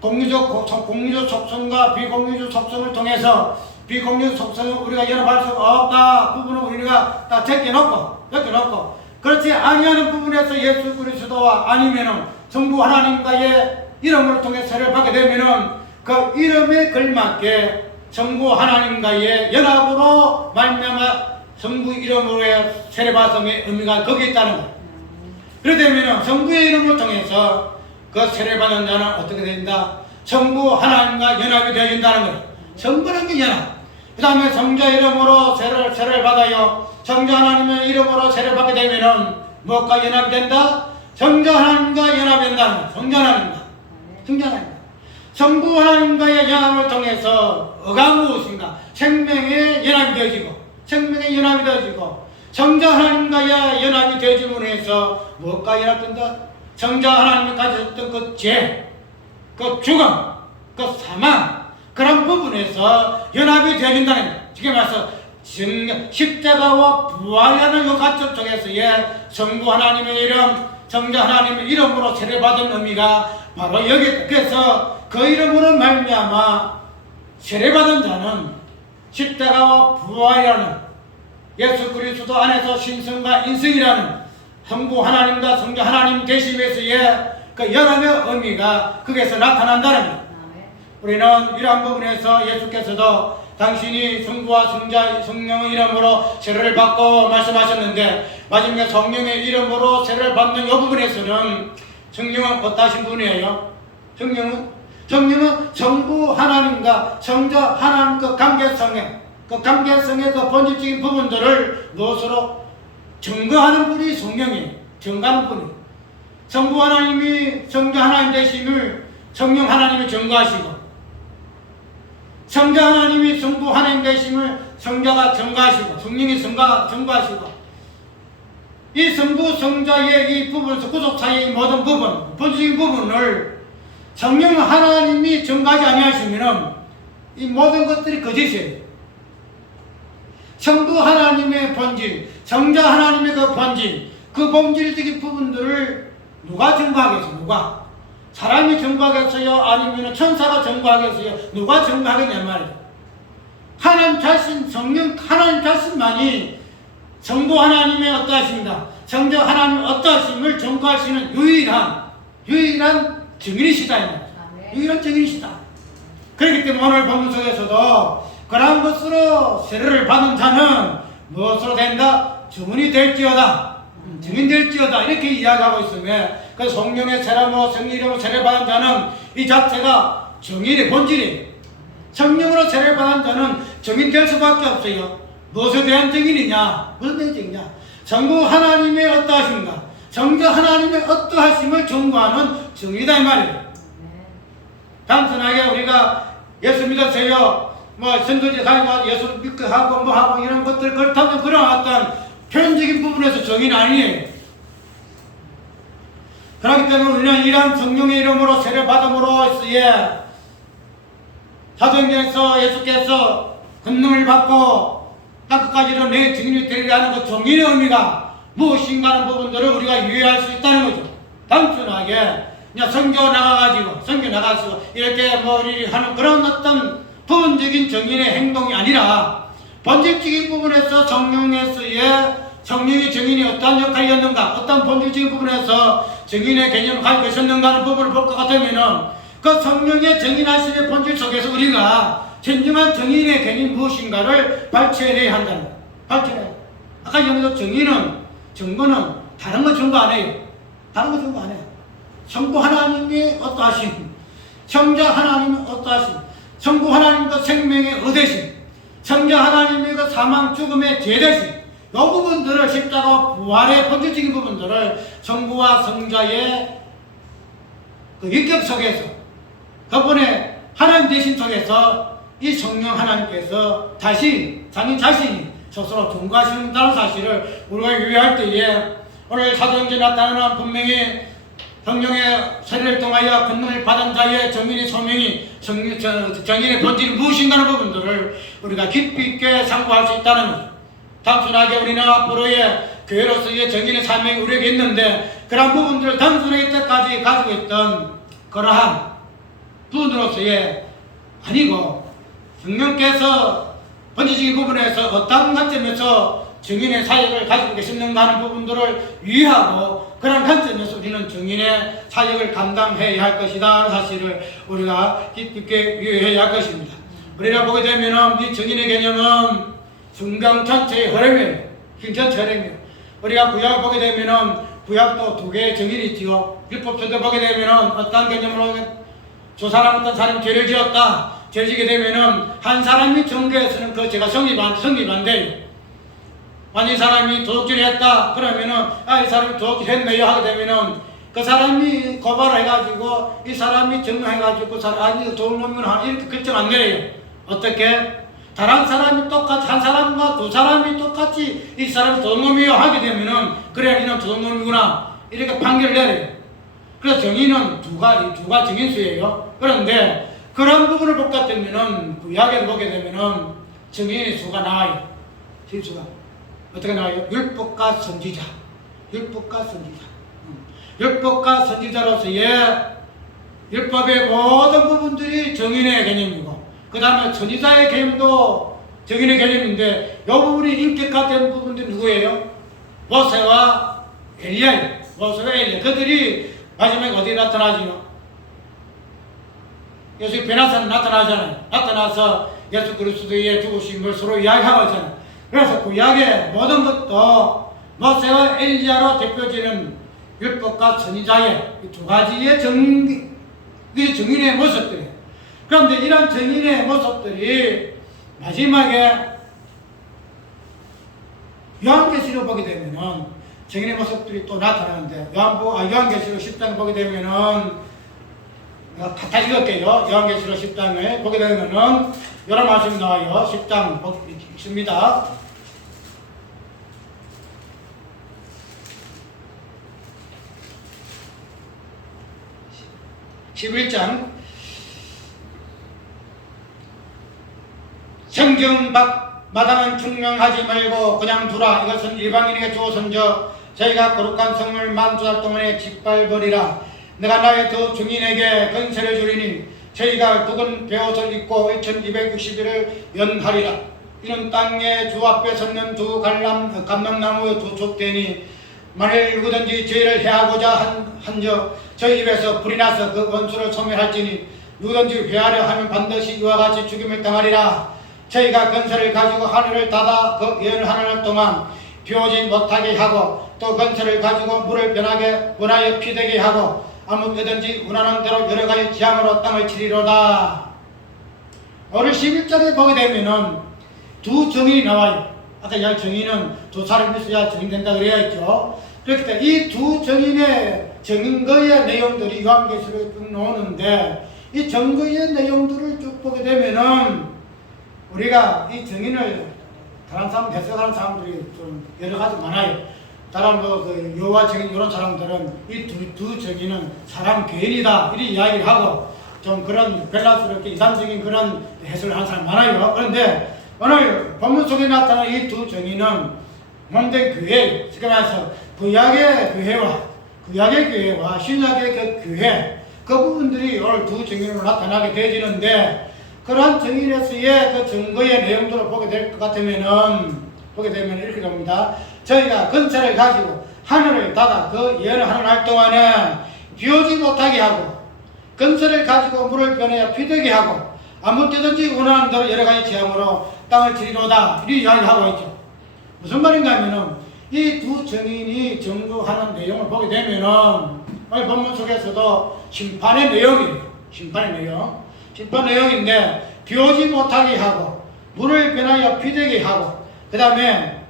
공유적 속성과 비공유적 속성을 통해서 비공유적 속성을 우리가 연합할 수 없다 부분을 우리가 다 제껴놓고 그렇지 아니하는 부분에서 예수 그리스도와 아니면은 성부 하나님과의 이름을 통해 세례를 받게 되면은 그 이름에 걸맞게 성부 하나님과의 연합으로 말미암아 성부 이름으로의 세례받음의 의미가 거기에 있다는 거예요. 그렇게 되면 성부의 이름을 통해서 그 세례받은 자는 어떻게 된다? 성부 하나님과 연합이 되어진다는 거예요. 성부라는 게 연합. 그 다음에 성자 이름으로 세례를 받아요. 성자 하나님의 이름으로 세례를 받게 되면은 무엇과 연합이 된다? 성자 하나님과 연합이 된다는 거예요. 성자 하나님과. 성부 하나님과의 연합을 통해서 어가 무엇인가? 생명의 연합이 되어지고 성자 하나님과의 연합이 되줌으로 해서 무엇과 연합된다? 성자 하나님이 가졌던 그 죄, 그 죽음, 그 사망, 그런 부분에서 연합이 되어진다는 거예요. 지금 말해서 십자가와 부활이라는 그 가점 속에서의 성부 하나님의 이름, 성자 하나님의 이름으로 세례받은 의미가 바로 여기. 그래서 그 이름으로 말미암아 세례받은 자는 십자가와 부활이라는 예수 그리스도 안에서 신성과 인성이라는 성부 하나님과 성자 하나님 되심에서의 그 연합의 의미가 거기에서 나타난다는 거예요. 우리는 이러한 부분에서 예수께서도 당신이 성부와 성자 성령의 이름으로 세례를 받고 말씀하셨는데, 마지막에 성령의 이름으로 세례를 받는 이 부분에서는 성령은 어떠신 분이에요? 성령은 성부 하나님과 성자 하나님 그 관계성의 그 본질적인 부분들을 무엇으로 증거하는 분이 성령이에요. 증거하는 분이에요. 성부 하나님이 성자 하나님 되심을 성령 하나님이 증거하시고, 성자 하나님이 성부 하나님 되심을 성자가 증거하시고, 성령이 증거하시고, 이 성부 성자의 이 부분, 구속 사이의 모든 부분, 본질적인 부분을 성령 하나님이 증거하지 아니하시면 이 모든 것들이 거짓이에요. 성부 하나님의 본질, 성자 하나님의 그 본질, 그 본질적인 부분들을 누가 증거하겠어요? 누가? 사람이 증거하겠어요? 아니면 천사가 증거하겠어요? 누가 증거하겠냐 말이죠. 하나님 자신, 성령 하나님 자신만이 성부 하나님의 어떠하십니다. 성자 하나님의 어떠하심을 증거하시는 유일한 증인이시다. 유일한 증인이시다. 그렇기 때문에 오늘 본문 속에서도 그러한 것으로 세례를 받은 자는 무엇으로 된다? 증인이 될지어다. 증인 될지어다. 이렇게 이야기하고 있으며, 그 성령의 세례로 성령으로 세례받은 자는 이 자체가 증인의 본질이에요. 성령으로 세례받은 자는 증인 될 수밖에 없어요. 무엇에 대한 증인이냐? 무슨 대한 증인이냐? 성부 하나님의 어떠하신가? 성자 하나님의 어떠하심을 증거하는 증인이다 이 말이에요. 단순하게 우리가 예수 믿으세요, 선교지 가니까 예수 믿고 하고 하고 이런 것들 그렇다면 그런 어떤 표현적인 부분에서 증인 아니에요. 그렇기 때문에 우리는 이러한 성령의 이름으로 세례받음으로서의 사도행전에서 예수께서 권능을 받고 땅끝까지로 내 증인이 되리라 하는 그 증인의 의미가 무엇인가 하는 부분들을 우리가 이해할 수 있다는 거죠. 단순하게 그냥 선교 나가가지고 이렇게 이렇게 하는 그런 어떤 부분적인 증인의 행동이 아니라 본질적인 부분에서 성령의 증인이 어떠한 역할이었는가, 어떤 본질적인 부분에서 증인의 개념을 가지고 있었는가 하는 부분을 볼 것 같으면, 그 성령의 증인하심의 본질 속에서 우리가 진정한 증인의 개념이 무엇인가를 발췌해내야 한다는 거예요. 발췌해내야. 아까 얘기한 증거는 다른 거 증거 안 해요. 다른 거 증거 안 해요. 성부 하나님이 어떠하심, 성자 하나님이 어떠하심, 성부 하나님과 생명의 의대심, 성자 하나님의 그 사망 죽음의 죄대심, 이 부분들을 십자가 부활의 본질적인 부분들을 성부와 성자의 그 인격 속에서, 그분의 하나님 되신 속에서 이 성령 하나님께서 다시 자기 자신이 스스로 증거하시는다는 사실을 우리가 유의할 때에, 오늘 사도행전에 나타나는 분명히 성령의 세례를 통하여 권능을 받은 자의 정인의 소명이, 정인의 본질이 무엇인가 하는 부분들을 우리가 깊이 있게 상고할 수 있다는 거죠. 단순하게 우리는 앞으로의 교회로서의 정인의 사명이 우리에게 있는데, 그런 부분들을 단순하게 때까지 가지고 있던 그러한 부분으로서의 아니고, 성령께서 본질적인 부분에서 어떤 관점에서 증인의 사역을 가지고 계시는가 하는 부분들을 유의하고, 그런 관점에서 우리는 증인의 사역을 감당해야 할 것이다 사실을 우리가 깊이 있게 유의해야 할 것입니다. 우리가 보게 되면 이 증인의 개념은 성경 전체의 흐름이에요. 전체 흐름이에요. 우리가 구약을 보게 되면 구약도 두 개의 증인이 있지요. 율법서도 보게 되면 어떤 개념으로 저 사람 어떤 사람이 죄를 지었다. 죄를 지게 되면은 한 사람이 증거해서는 그 죄가 성립 안 돼요. 만약 이 사람이 도둑질을 했다 그러면은 이 사람이 도둑질 했네요 하게 되면은 그 사람이 고발을 해가지고 이 사람이 증명해가지고 그 사람이 도둑놈을 이렇게 결정 안 내려요. 어떻게? 다른 사람이 똑같이 한 사람과 두 사람이 똑같이 이 사람이 도둑놈이요 하게 되면은 그래 이는 도둑놈이구나 이렇게 판결을 내려요. 그래서 정의는 두가 정인수예요. 그런데 그런 부분을 볼 것 같으면은 구약에 보게 되면은 정인의 수가 나와요. 실수가 어떻게 나와요? 율법과 선지자, 율법과 선지자, 율법과 선지자로서의 율법의 모든 부분들이 정인의 개념이고 그 다음에 선지자의 개념도 정인의 개념인데 이 부분이 인격화된 부분들이 누구예요? 모세와 엘리야예요. 모세와 엘리야 그들이 마지막에 어디에 나타나지요? 예수 베나사는 나타나잖아요. 나타나서 예수 그리스도의 죽으심을 서로 이야기하고 있잖아요. 그래서 구약의 모든 것도 모세와 엘리야로 대표되는 율법과 선지자의 두 가지의 정인의 모습들이에요. 그런데 이런 정인의 모습들이 마지막에 요한계시록 보게 되면은 정인의 모습들이 또 나타나는데 요한계시록 10장 보게 되면은 다 읽을게요. 요한계시록 10장을 보게 되면은 여러 말씀이 나와요. 10장 읽습니다. 11장 성경 밖 마당은 충명하지 말고 그냥 두라. 이것은 일방인에게 주어선저 저희가 거룩한 성을 만주할 동안에 짓밟으리라. 내가 나의 두 증인에게 건세를 주리니 저희가 굵은 베옷을 입고 1260일을 연하리라. 이는 땅의 주 앞에 섰는 두 감람나무 두 촉대니 만일 누구든지 죄를 해하고자 한저 저희 입에서 불이 나서 그 원수를 소멸할지니 누구든지 회하려 하면 반드시 이와 같이 죽임을 당하리라. 저희가 건설을 가지고 하늘을 닫아 그 예언을 하는 동안 비 오지 못하게 하고 또 건설을 가지고 물을 변하여 피되게 하고 아무 때든지 원하는 대로 여러 가지 지향으로 땅을 치리로다. 오늘 11절에 보게 되면은 두 정인이 나와요. 아까 이 정인은 두 사람이 있어야 정인된다 그래야 했죠. 그렇기 때문에 이 두 정인의 증거의 내용들이 요한계시록에 쭉 나오는데 이 증거의 내용들을 쭉 보게 되면은 우리가 이 정인을 다른 사람, 해석하는 사람들이 좀 여러 가지 많아요. 다른 그 여호와 정인 이런 사람들은 이 두 정인은 사람 개인이다 이렇게 이야기를 하고 좀 그런 밸런스롭게 이상적인 그런 해석을 하는 사람 많아요. 그런데 오늘 본문 속에 나타난 이 두 정인은 몸된 교회, 지금 말해서 구약의 교회와 신약의 그 교회 그 부분들이 오늘 두 정인으로 나타나게 되어지는데 그러한 정인에서의 그 증거의 내용들을 보게 될 것 같으면은 이렇게 됩니다. 저희가 건설을 가지고 하늘을 닫아 그 예언을 하는 동안에 비 오지 못하게 하고 건설을 가지고 물을 변하여 피되게 하고 아무 때든지 원하는 대로 여러 가지 지향으로 땅을 치리로다 이렇게 이야기하고 있죠. 무슨 말인가 하면은 이 두 정인이 증거하는 내용을 보게 되면은 오늘 본문 속에서도 심판의 내용이에요. 심판 내용인데 비 오지 못하게 하고 물을 변하여 피되게 하고 그 다음에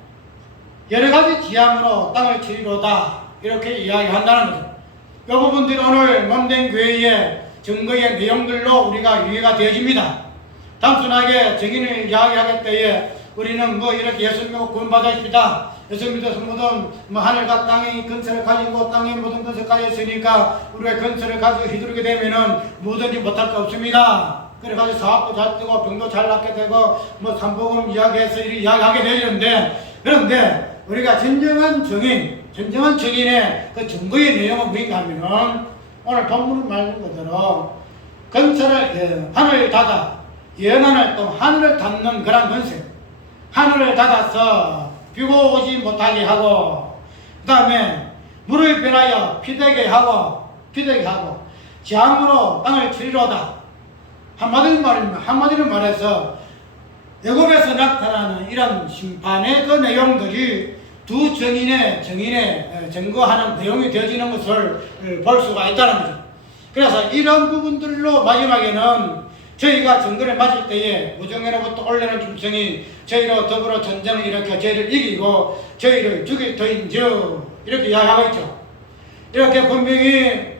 여러 가지 지향으로 땅을 치리로다 이렇게 이야기한다는 거죠. 이 부분들이 오늘 몸된 교회의 증거의 내용들로 우리가 이해가 되어집니다. 단순하게 정인을 이야기하기 때에 우리는 이렇게 예수 믿고 구원받으십니다. 예수 믿어서 모든 하늘과 땅의 건설을 가지고 땅의 모든 것을 가졌으니까 우리가 건설을 가지고 휘두르게 되면은 뭐든지 못할 거 없습니다. 그래가지고 사업도 잘 되고 병도 잘 낫게 되고 삼복음 이야기해서 이렇게 이야기하게 되는데 그런데 우리가 진정한 정인의 그 증거의 내용은 무엇인가 하면은 오늘 본문 말한 그대로 건설을 하늘을 닫아 예언하는 또 하늘을 닫는 그런 건설 하늘을 닫아서 비가 오지 못하게 하고 그 다음에 물을 변하여 피되게 하고 재앙으로 땅을 치리로다. 한마디로 말해서 애굽에서 나타나는 이런 심판의 그 내용들이 두 정인의 증거하는 내용이 되어지는 것을 볼 수가 있다는 거죠. 그래서 이런 부분들로 마지막에는 저희가 정권을 맞을 때에 무정에로부터 올라오는 짐승이 저희로 더불어 전쟁을 일으켜 저희를 이기고 저희를 죽일 터인즉 이렇게 이야기하고 있죠. 이렇게 분명히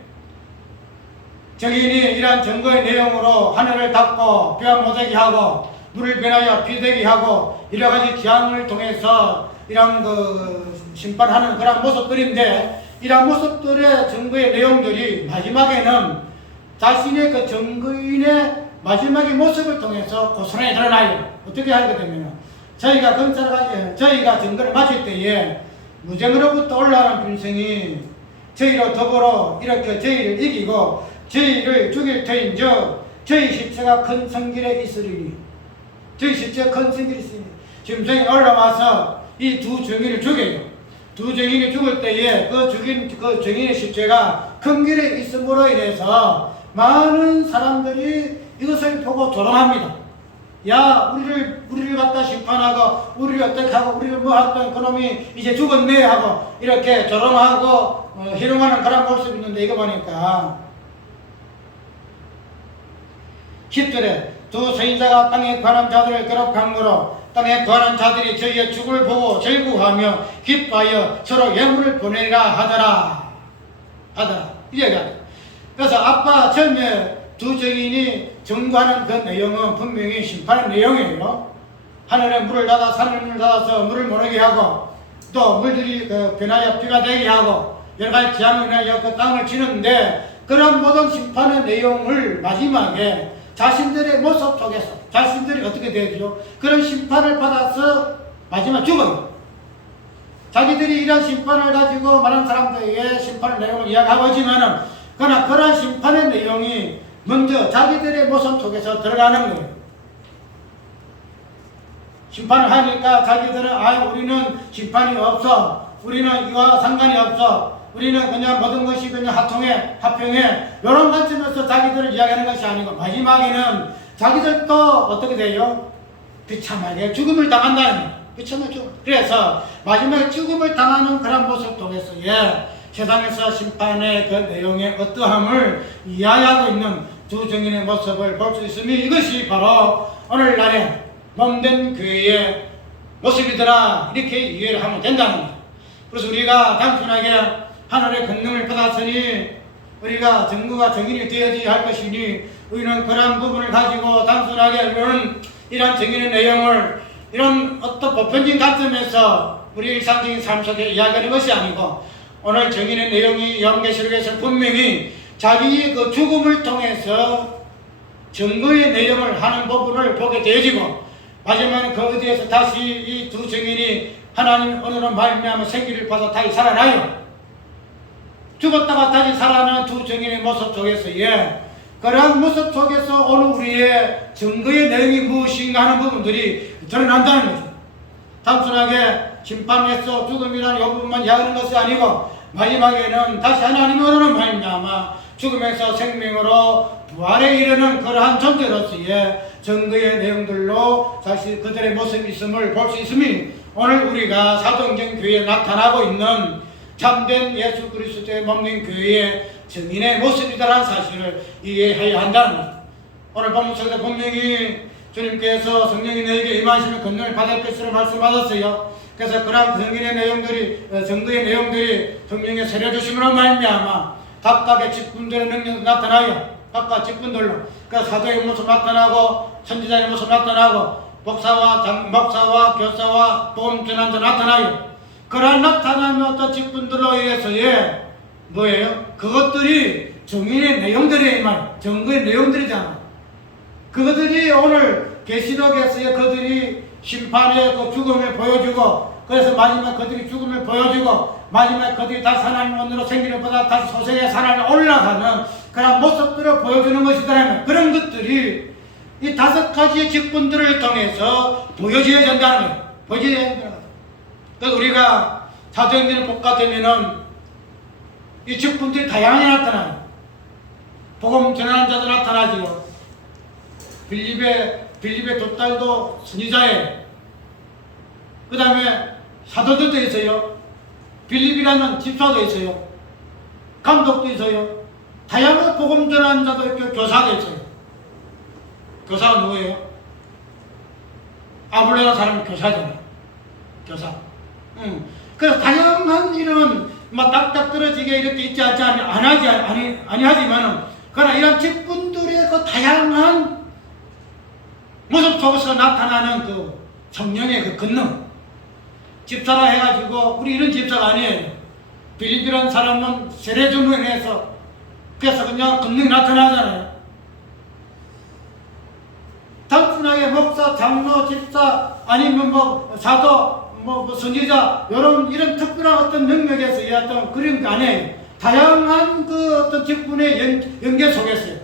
정인이 이러한 증거의 내용으로 하늘을 닫고 비가 못오게 하고 물을 변하여 피되게 하고 여러 가지 기항을 통해서 이런 심판하는 그런 모습들인데, 이런 모습들의 증거의 내용들이 마지막에는 자신의 그 증거인의 마지막의 모습을 통해서 고스란히 드러나요. 어떻게 하게 되면 저희가 저희가 증거를 마칠 때에 무정으로부터 올라오는 분생이 저희로 더불어 이렇게 저희를 이기고 저희를 죽일 터인즉 저희 시체가 큰 성길에 있으리니, 저희 시체가 큰 성길에 있으니, 지금 저희 올라와서 이 두 증인을 죽여요. 두 증인이 죽을 때에 그 죽인 그 증인의 시체가 큰 길에 있음으로 인해서 많은 사람들이 이것을 보고 조롱합니다. 야, 우리를 갖다 심판하고 우리를 어떻게 하고 우리를 뭐 했던 그놈이 이제 죽었네 하고 이렇게 조롱하고 희롱하는 그런 모습이 있는데, 이거 보니까 10절에 두 선인자가 땅에 관한 자들을 괴롭함으로 땅에 관한 자들이 저희의 죽을 보고 절구하며 기뻐하여 서로 예물을 보내라 하더라. 이 얘기하다. 그래서 아까 처음에 두 증인이 증거하는 그 내용은 분명히 심판의 내용이에요. 하늘에 물을 닫아 산을 문을 닫아서 물을 모르게 하고 또 물들이 변하여 피가 되게 하고 여러 가지 기한을 인하여 그 땅을 치는데, 그런 모든 심판의 내용을 마지막에 자신들의 모습 속에서 자신들이 어떻게 되죠? 그런 심판을 받아서 마지막 죽어요. 자기들이 이런 심판을 가지고 많은 사람들에게 심판의 내용을 이야기하고 있지만은, 그러나 그런 심판의 내용이 먼저 자기들의 모습 속에서 드러나는 거예요. 심판을 하니까 자기들은 우리는 심판이 없어, 우리는 이와 상관이 없어, 우리는 그냥 모든 것이 그냥 합평해 이런 관점에서 자기들을 이야기하는 것이 아니고, 마지막에는 자기들도 어떻게 돼요? 비참하게 죽음을 당한다는 거예요. 비참하게 죽음. 그래서 마지막에 죽음을 당하는 그런 모습 속에서 세상에서 심판의 그 내용의 어떠함을 이해하고 있는 두 증인의 모습을 볼 수 있으니, 이것이 바로 오늘날의 몸된 교회의 모습이더라, 이렇게 이해를 하면 된다는 거예요. 그래서 우리가 단순하게 하늘의 권능을 받았으니 우리가 증거가 증인이 되어야 할 것이니, 우리는 그런 부분을 가지고 단순하게 이런 증인의 내용을 이런 어떤 보편적인 관점에서 우리 일상적인 삶 속에 이야기하는 것이 아니고, 오늘 증인의 내용이 요한계시록에서 분명히 자기의 그 죽음을 통해서 증거의 내용을 하는 부분을 보게 되어지고, 마지막에 그 어디에서 다시 이 두 증인이 하나님 은혜로 말미암아 생기를 받아 다시 살아나요. 죽었다가 다시 살아나는 두 증인의 모습 속에서 그러한 모습 속에서 오늘 우리의 증거의 내용이 무엇인가 하는 부분들이 드러난다는 거죠. 단순하게 심판에서 죽음이라는 이 부분만 이야기하는 것이 아니고, 마지막에는 다시 하나님의 은혜로 말미암아 죽음에서 생명으로 부활에 이르는 그러한 존재로서의 증거의 내용들로 사실 그들의 모습이 있음을 볼 수 있으니, 오늘 우리가 사도행전 교회에 나타나고 있는 참된 예수 그리스도의 몸된 교회의 증인의 모습이다라는 사실을 이해해야 한다는 것. 오늘 본문 속에서 분명히 주님께서 성령이 너에게 임하시면 권능을 받을 것으로 말씀하셨어요. 그래서 그러한 증인의 내용들이, 증거의 내용들이 성령의 세례 주심으로 말미암아 각각의 직분들의 능력이 나타나요. 각각 직분들로. 그래서 사도의 모습 나타나고, 선지자의 모습 나타나고, 목사와 교사와 복음 전환자 나타나요. 그러한 나타나는 어떤 직분들로 의해서 뭐예요? 그것들이 증인의 내용들이에요. 이 말. 증거의 내용들이잖아. 그것들이 오늘 계시록에서의 그들이 심판의 그 죽음을 보여주고, 그래서 마지막 그들이 죽음을 보여주고, 마지막 그들이 다시 하나님 은혜로 생기를 받아 다시 소생의 산을 올라가는 그런 모습들을 보여주는 것이더라면, 그런 것들이 이 5가지의 직분들을 통해서 보여져야 된다는 거예요. 보여져야 된다는 거예요. 그래서 우리가 사도행전을 복가 되면은 이 직분들이 다양하게 나타나요. 복음 전하는 자도 나타나지요. 빌립의 두 딸도 선지자예요. 그 다음에 사도들도 있어요. 빌립이라는 집사도 있어요. 감독도 있어요. 다양한 복음 전하는 자도 있고 교사도 있어요. 교사가 누구예요? 아볼로라는 사람이 교사잖아요. 교사. 그래서 다양한 이런 딱딱 떨어지게 이렇게 있지 아니하지만은, 그러나 이런 직분들의 그 다양한 모습 속에서 나타나는 그 성령의 그 권능. 집사라 해가지고 우리 이런 집사가 아니에요. 빌립이라는 사람은 세례주문해서 그래서 그냥 권능이 나타나잖아요. 단순하게 목사, 장로, 집사 아니면 뭐 사도, 뭐 선지자 이런 특별한 어떤 능력에서 이 어떤 그런 게 아니에요. 다양한 그 어떤 직분의 연계 속에서요.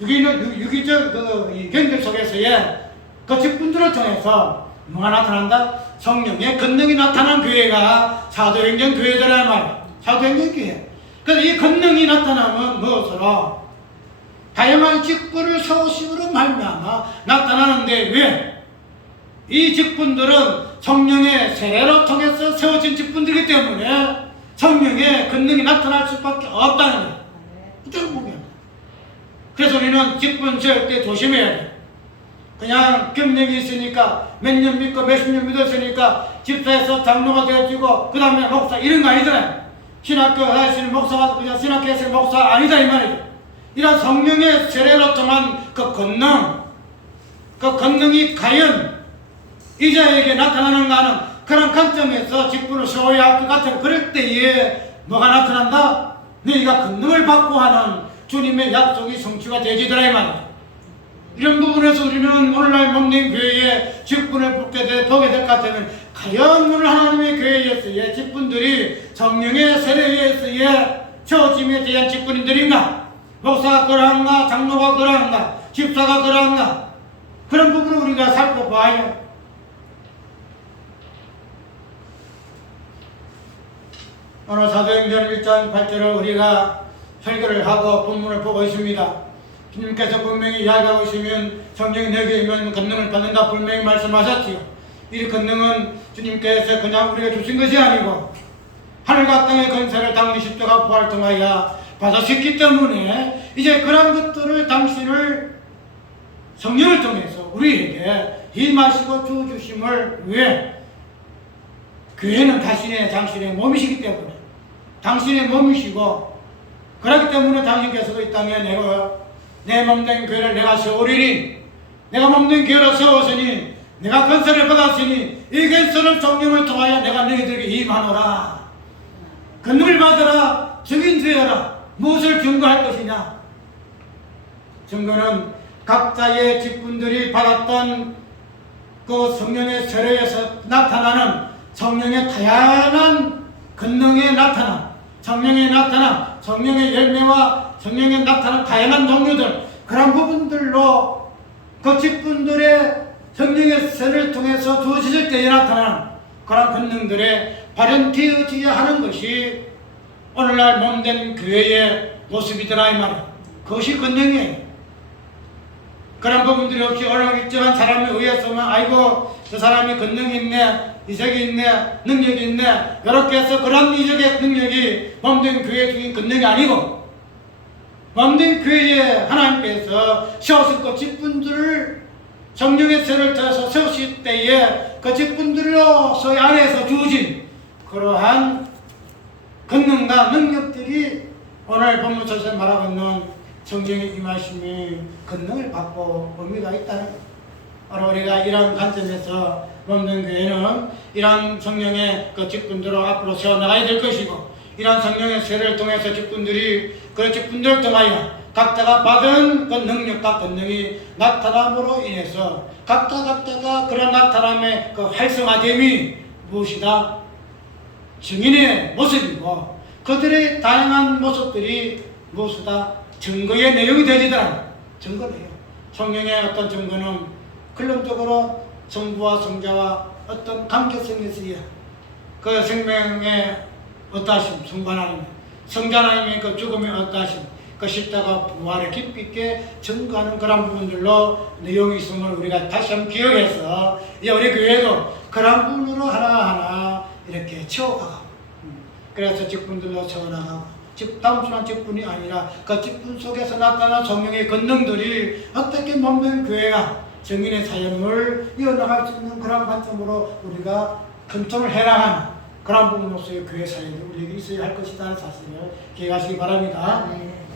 유기적 그 연결 속에서의 그 직분들을 통해서 뭐가 나타난다? 성령의 권능이 나타난 교회가 사도행전 교회더란 말이에요. 사도행전 교회. 그래서 이 권능이 나타나면 무엇으로? 다양한 직분을 세우심으로 말미암아 나타나는데 왜? 이 직분들은 성령의 세례로 통해서 세워진 직분들이기 때문에 성령의 권능이 나타날 수밖에 없다는 거예요. 이렇게 보면. 그래서 우리는 직분 세울 때 조심해야 돼요. 그냥 경력이 있으니까 몇 년 믿고 몇십 년 믿었으니까 집사에서 장로가 되어지고 그 다음에 목사 이런 거 아니잖아요. 신학교 하시는 목사가 그냥 신학교에서 목사 아니다 이 말이에요. 이런 성령의 세례로 통한 그 권능이 과연 이 자에게 나타나는가 하는 그런 관점에서 직분을 세워야 할 것 같은 그럴 때에 뭐가 나타난다? 너희가 권능을 받고 하는 주님의 약속이 성취가 되지더라 이 말이에요. 이런 부분에서 우리는 오늘날 몸된 교회에 직분을 보게 될 것 같으면 과연 오늘 하나님의 교회에서의 직분들이 성령의 세례에 의해서의 세워짐에 대한 직분인들인가? 목사가 그러한가? 장로가 그러한가? 집사가 그러한가? 그런 부분을 우리가 살펴봐야. 오늘 사도행전 1장 8절을 우리가 설교를 하고 본문을 보고 있습니다. 주님께서 분명히 이야기하고 있으면 성령이 내게 임하면 권능을 받는다 분명히 말씀하셨지요. 이 권능은 주님께서 그냥 우리가 주신 것이 아니고 하늘과 땅의 권세를 당시 십자가 부활을 통하여 받으셨기 때문에 이제 그런 것들을 당신을 성령을 통해서 우리에게 임하시고 주심을 위해 교회는 당신의 몸이시기 때문에 당신의 몸이시고 그렇기 때문에 당신께서도 이 땅에 내 몸된 교회를 내가 세우리니 내가 몸된 교회를 세웠으니 내가 권세를 받았으니 이 권세를 성령을 통하여 내가 너희들에게 임하노라. 권능을 받으라. 증인되어라. 무엇을 증거할 것이냐? 증거는 각자의 직분들이 받았던 그 성령의 세례에서 나타나는 성령의 다양한 권능에 나타남, 성령의 나타남, 성령의 열매와 성령에 나타난 다양한 종류들 그런 부분들로 그 직분들의 성령의 세례를 통해서 주어질 때에 나타나는 그런 권능들에 발현되어져야 하는 것이 오늘날 몸된 교회의 모습이더라 이 말이에요. 그것이 권능이에요. 그런 부분들이 없이 오늘 일정한 사람에 의해서만 아이고 저 사람이 권능이 있네, 이적이 있네, 능력이 있네 이렇게 해서 그런 이적의 능력이 몸된 교회 중인 권능이 아니고 몸된 교회에 하나님께서 세우실 그 직분들을 성령의 세를 통해서 세우실 때에 그 직분들로서 안에서 주어진 그러한 권능과 능력들이 오늘 본문에서 말하고 있는 성령의 임하심이 권능을 받고 의미가 있다는 것. 오늘 우리가 이런 관점에서 몸된 교회는 이러한 성령의 그 직분들을 앞으로 세워나가야 될 것이고 이러한 성령의 세례를 통해서 직분들이 그 직분들을 통하여 각자가 받은 그 능력과 권능이 나타남으로 인해서 각자가 그런 나타남의 그 활성화됨이 무엇이다? 증인의 모습이고 그들의 다양한 모습들이 무엇이다? 증거의 내용이 되지더라. 증거 내용. 성령의 어떤 증거는 결론적으로 성부와 성자와 어떤 관계성에서의 그 생명의 어떠하심, 성부 하나님, 성자 하나님의 그 죽음의 어떠하심, 그 십자가 부활의 깊이 있게 증거하는 그런 부분들로 내용이 있음을 우리가 다시 한번 기억해서 이제 우리 교회도 그런 부분으로 하나하나 이렇게 채워가고 그래서 직분들로 채워나가고 단순한 직분이 아니라 그 직분 속에서 나타난 성령의 권능들이 어떻게 몸된 교회가 정인의 사역을 이어나갈 수 있는 그런 관점으로 우리가 컨트롤 해나가는 그런 부분으로서의 교회 사역이 우리에게 있어야 할 것이라는 사실을 기억하시기 바랍니다. 네.